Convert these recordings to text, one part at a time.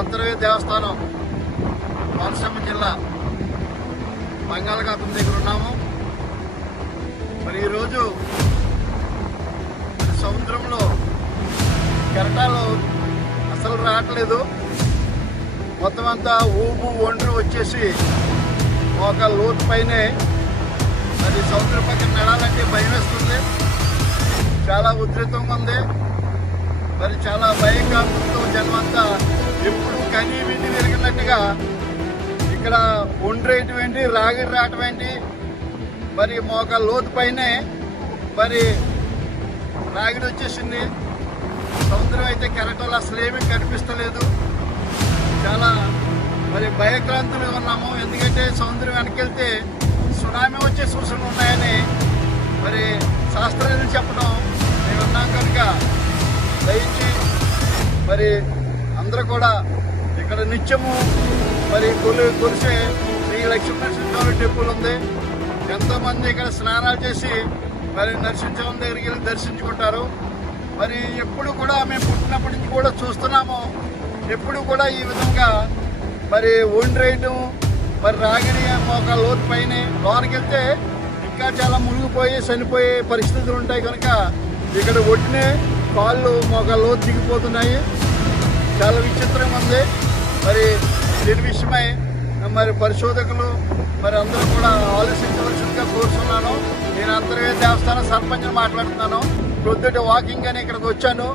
అంతర్వేది దేవస్థానం కోనసీమ జిల్లా బంగాళాఖాతం దగ్గర ఉన్నాము. మరి ఈరోజు సముద్రంలో కెరటాలు అసలు రావట్లేదు. మొత్తం అంతా ఊపు ఒండ్రు వచ్చేసి ఒక లోతు పైనే మరి సముద్రం పక్కన నడాలంటే భయం వేస్తుంది. చాలా ఉధృతంగా ఉంది. మరి చాలా భయంగా ఉంటూ జనమంతా ఎప్పుడు కనీ విండి తిరిగినట్టుగా ఇక్కడ ఒండ్రేయటం ఏంటి, రాగిడి రావటం ఏంటి, మరి మోక లోతు పైనే మరి రాగిడి వచ్చేసింది. సముద్రం అయితే కెరటాలు అసలు ఏమీ కనిపిస్తలేదు. చాలా మరి భయక్రాంతులుగా ఉన్నాము. ఎందుకంటే సముద్రం వెనకెళ్తే సునామీ వచ్చే సూచనలు ఉన్నాయని మరి శాస్త్రజ్ఞులు చెప్పడం మేము ఉన్నాం కనుక దయించి మరి అందరూ కూడా ఇక్కడ నిత్యము మరి కొలిసే శ్రీ లక్ష్మీనరసింహస్వామి టెంపుల్ ఉంది. ఎంతోమంది ఇక్కడ స్నానాలు చేసి మరి నరసింహస్వామి దగ్గరికి వెళ్ళి దర్శించుకుంటారు. మరి ఎప్పుడు కూడా మేము పుట్టినప్పటి నుంచి కూడా చూస్తున్నాము. ఎప్పుడు కూడా ఈ విధంగా మరి ఒండ్రేయటం, మరి రాగిడి మోక లోతు పైన లోనికి వెళ్తే ఇంకా చాలా మునిగిపోయి చనిపోయే పరిస్థితులు ఉంటాయి కనుక ఇక్కడ ఒడ్డునే కాళ్ళు మోక లోతు దిగిపోతున్నాయి. చాలా విచిత్రంగా ఉంది. మరి దీని విషయమై మరి పరిశోధకులు మరి అందరూ కూడా ఆలోచించవలసిందిగా కోరుతున్నాను. నేను అంతర్వేది దేవస్థానం సర్పంచ్ని మాట్లాడుతున్నాను. ప్రొద్దుట వాకింగ్ అని ఇక్కడికి వచ్చాను.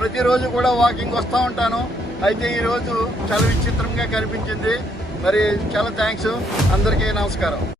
ప్రతిరోజు కూడా వాకింగ్ వస్తూ ఉంటాను. అయితే ఈరోజు చాలా విచిత్రంగా కనిపించింది. మరి చాలా థ్యాంక్స్. అందరికీ నమస్కారం.